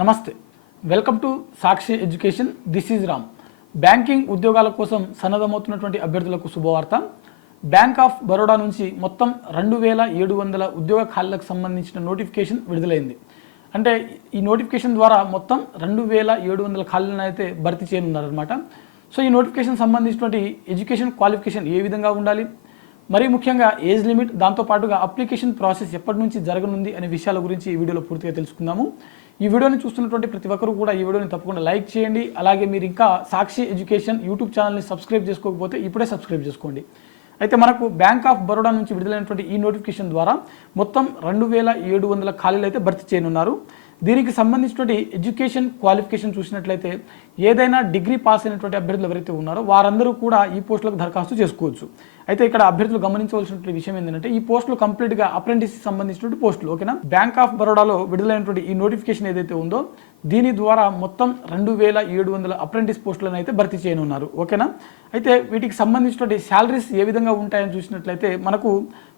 నమస్తే, welcome to Sakshi education. This is Ram. Banking ఉద్యోగాల కోసం సన్నద్ధమవుతున్నటువంటి అభ్యర్థులకు శుభవార్త. బ్యాంక్ ఆఫ్ బరోడా నుంచి మొత్తం 2700 ఉద్యోగ ఖాళీలకు సంబంధించిన నోటిఫికేషన్ విడుదలైంది. అంటే ఈ నోటిఫికేషన్ ద్వారా మొత్తం 2700 ఖాళీలను అయితే భర్తీ చేయనున్నారనమాట. సో ఈ నోటిఫికేషన్ సంబంధించినటువంటి ఎడ్యుకేషన్ క్వాలిఫికేషన్ ఏ విధంగా ఉండాలి, మరీ ముఖ్యంగా ఏజ్ లిమిట్, దాంతోపాటుగా అప్లికేషన్ ప్రాసెస్ ఎప్పటి నుంచి జరగనుంది అనే విషయాల గురించి ఈ వీడియోలో పూర్తిగా తెలుసుకుందాము. ఈ వీడియోని చూస్తున్నటువంటి ప్రతి ఒక్కరు కూడా ఈ వీడియోని తప్పకుండా లైక్ చేయండి. అలాగే మీరు ఇంకా సాక్షి ఎడ్యుకేషన్ యూట్యూబ్ ఛానల్ని సబ్స్క్రైబ్ చేసుకోకపోతే ఇప్పుడే సబ్స్క్రైబ్ చేసుకోండి. అయితే మనకు బ్యాంక్ ఆఫ్ బరోడా నుంచి విడుదలైనటువంటి ఈ నోటిఫికేషన్ ద్వారా మొత్తం 2700 ఖాళీలు అయితే భర్తీ చేయనున్నారు. దీనికి సంబంధించినటువంటి ఎడ్యుకేషన్ క్వాలిఫికేషన్ చూసినట్లయితే ఏదైనా డిగ్రీ పాస్ అయినటువంటి అభ్యర్థులు ఎవరైతే ఉన్నారో వారందరూ కూడా ఈ పోస్టులకు దరఖాస్తు చేసుకోవచ్చు. అయితే ఇక్కడ అభ్యర్థులు గమనించవలసినటువంటి విషయం ఏంటంటే ఈ పోస్టులు కంప్లీట్గా అప్రెంటిస్ సంబంధించినటువంటి పోస్టులు. ఓకేనా, బ్యాంక్ ఆఫ్ బరోడాలో విడుదలైనటువంటి ఈ నోటిఫికేషన్ ఏదైతే ఉందో దీని ద్వారా మొత్తం 2700 అప్రెంటిస్ పోస్టులను అయితే భర్తీ చేయనున్నారు. ఓకేనా, అయితే వీటికి సంబంధించినటువంటి శాలరీస్ ఏ విధంగా ఉంటాయని చూసినట్లయితే మనకు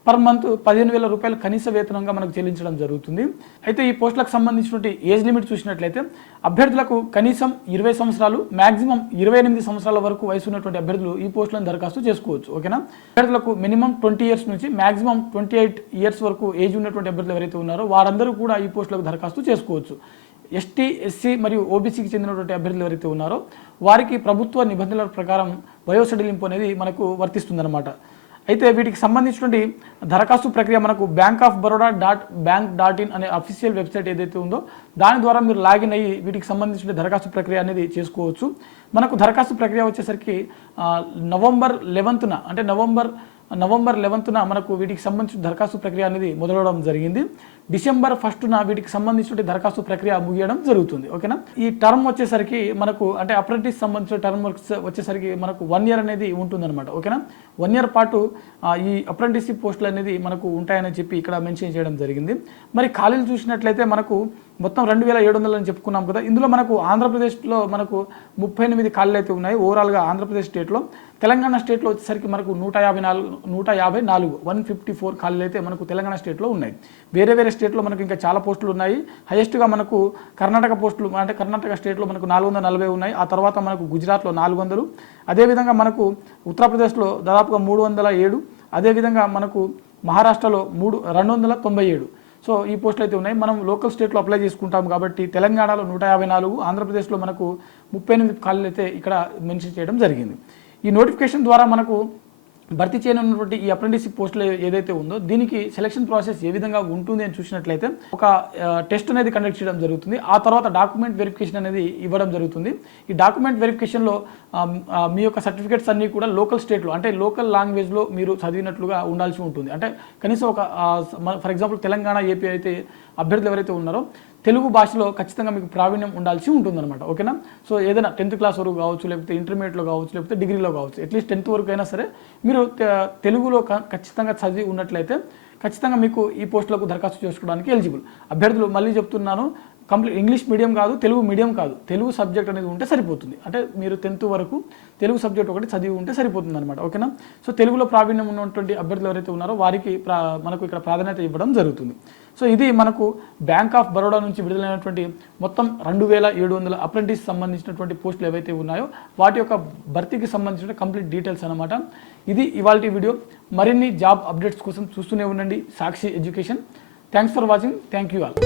పర్ మంత్ 15,000 రూపాయలు కనీస వేతనంగా మనకు చెల్లించడం జరుగుతుంది. అయితే ఈ పోస్టులకు సంబంధించినటువంటి ఏజ్ లిమిట్ చూసినట్లయితే అభ్యర్థులకు కనీసం 20 సంవత్సరాలు, మ్యాక్సిమం 28 సంవత్సరాల వరకు వయసు ఉన్నటువంటి అభ్యర్థులు ఈ పోస్టులను దరఖాస్తు చేసుకోవచ్చు. ఓకేనా, అభ్యర్థులకు మినిమం 20 ఇయర్స్ నుంచి మ్యాక్సిమం 28 ఇయర్స్ వరకు ఏజ్ ఉన్నటువంటి అభ్యర్థులు ఎవరైతే ఉన్నారో వారందరూ కూడా ఈ పోస్టులకు దరఖాస్తు చేసుకోవచ్చు. ఎస్టీ, ఎస్సీ మరియు ఓబీసీకి చెందినటువంటి అభ్యర్థులు ఎవరైతే ఉన్నారో వారికి ప్రభుత్వ నిబంధనల ప్రకారం వయోసడలింపు అనేది మనకు వర్తిస్తుందన్నమాట. అయితే వీటికి సంబంధించినటువంటి దరఖాస్తు ప్రక్రియ మనకు bankofbaroda.bank.in అనే అఫీషియల్ వెబ్సైట్ ఏదైతే ఉందో దాని ద్వారా మీరు లాగిన్ అయ్యి వీటికి సంబంధించిన దరఖాస్తు ప్రక్రియ అనేది చేసుకోవచ్చు. మనకు దరఖాస్తు ప్రక్రియ వచ్చేసరికి నవంబర్ 11న అంటే నవంబర్ 11న మనకు వీటికి సంబంధించిన దరఖాస్తు ప్రక్రియ అనేది మొదలవడం జరిగింది. డిసెంబర్ 1న వీటికి సంబంధించిన దరఖాస్తు ప్రక్రియ ముగియడం జరుగుతుంది. ఓకేనా, ఈ టర్మ్ వచ్చేసరికి మనకు అంటే అప్రెంటిస్ సంబంధించిన టర్మ్ వచ్చేసరికి మనకు 1 ఇయర్ అనేది ఉంటుందన్నమాట. ఓకేనా, 1 ఇయర్ పాటు ఈ అప్రెంటిస్షిప్ పోస్టులు అనేది మనకు ఉంటాయని చెప్పి ఇక్కడ మెన్షన్ చేయడం జరిగింది. మరి ఖాళీలు చూసినట్లయితే మనకు మొత్తం 2700 అని చెప్పుకున్నాం కదా. ఇందులో మనకు ఆంధ్రప్రదేశ్లో మనకు 38 ఖాళీలు అయితే ఉన్నాయి ఓవరాల్గా ఆంధ్రప్రదేశ్ స్టేట్లో. తెలంగాణ స్టేట్లో వచ్చేసరికి మనకు 154 ఖాళీలు అయితే మనకు తెలంగాణ స్టేట్లో ఉన్నాయి. వేరే వేరే స్టేట్లో మనకు ఇంకా చాలా పోస్టులు ఉన్నాయి. హైయెస్ట్గా మనకు కర్ణాటక పోస్టులు అంటే కర్ణాటక స్టేట్లో మనకు 440 ఉన్నాయి. ఆ తర్వాత మనకు గుజరాత్లో 400, అదేవిధంగా మనకు ఉత్తరప్రదేశ్లో దాదాపుగా 307, అదేవిధంగా మనకు మహారాష్ట్రలో 297. సో ఈ పోస్టులు అయితే ఉన్నాయి. మనం లోకల్ స్టేట్లో అప్లై చేసుకుంటాం కాబట్టి తెలంగాణలో 154, ఆంధ్రప్రదేశ్లో మనకు 38 ఖాళీలు అయితే ఇక్కడ మెన్షన్ చేయడం జరిగింది. ఈ నోటిఫికేషన్ ద్వారా మనకు భర్తీ చేయనున్నటువంటి ఈ అప్రెంటిస్షిప్ పోస్టులు ఏదైతే ఉందో దీనికి సెలక్షన్ ప్రాసెస్ ఏ విధంగా ఉంటుంది అని చూసినట్లయితే ఒక టెస్ట్ అనేది కండక్ట్ చేయడం జరుగుతుంది. ఆ తర్వాత డాక్యుమెంట్ వెరిఫికేషన్ అనేది ఇవ్వడం జరుగుతుంది. ఈ డాక్యుమెంట్ వెరిఫికేషన్లో మీ యొక్క సర్టిఫికేట్స్ అన్నీ కూడా లోకల్ స్టేట్లో అంటే లోకల్ లాంగ్వేజ్లో మీరు చదివినట్లుగా ఉండాల్సి ఉంటుంది. అంటే కనీసం ఒక ఫర్ ఎగ్జాంపుల్ తెలంగాణ, ఏపీ అయితే అభ్యర్థులు ఎవరైతే ఉన్నారో తెలుగు భాషలో ఖచ్చితంగా మీకు ప్రావీణ్యం ఉండాల్సి ఉంటుందన్నమాట. ఓకేనా, సో ఏదైనా 10th క్లాస్ వరకు కావచ్చు, లేకపోతే ఇంటర్మీడియట్లో కావచ్చు, లేకపోతే డిగ్రీలో కావచ్చు, అట్లీస్ట్ 10th వరకు అయినా సరే మీరు తెలుగులో ఖచ్చితంగా చదివి ఉన్నట్లయితే ఖచ్చితంగా మీకు ఈ పోస్టులకు దరఖాస్తు చేసుకోవడానికి ఎలిజిబుల్. అభ్యర్థులు మళ్ళీ చెప్తున్నాను, కంప్లీట్ ఇంగ్లీష్ మీడియం కాదు, తెలుగు మీడియం కాదు, తెలుగు సబ్జెక్ట్ అనేది ఉంటే సరిపోతుంది. అంటే మీరు 10th వరకు తెలుగు సబ్జెక్ట్ ఒకటి చదివి ఉంటే సరిపోతుంది అనమాట. ఓకేనా, సో తెలుగులో ప్రావీణ్యం ఉన్నటువంటి అభ్యర్థులు ఎవరైతే ఉన్నారో వారికి మనకు ఇక్కడ ప్రాధాన్యత ఇవ్వడం జరుగుతుంది. సో ఇది మనకు బ్యాంక్ ఆఫ్ బరోడా నుంచి విడుదలైనటువంటి మొత్తం 2700 అప్రెంటిస్ సంబంధించినటువంటి పోస్టులు ఏవైతే ఉన్నాయో వాటి యొక్క భర్తీకి సంబంధించిన కంప్లీట్ డీటెయిల్స్ అనమాట. ఇది ఇవాల్టి వీడియో. మరిన్ని జాబ్ అప్డేట్స్ కోసం చూస్తూనే ఉండండి Sakshi education. Thanks for watching. Thank you all.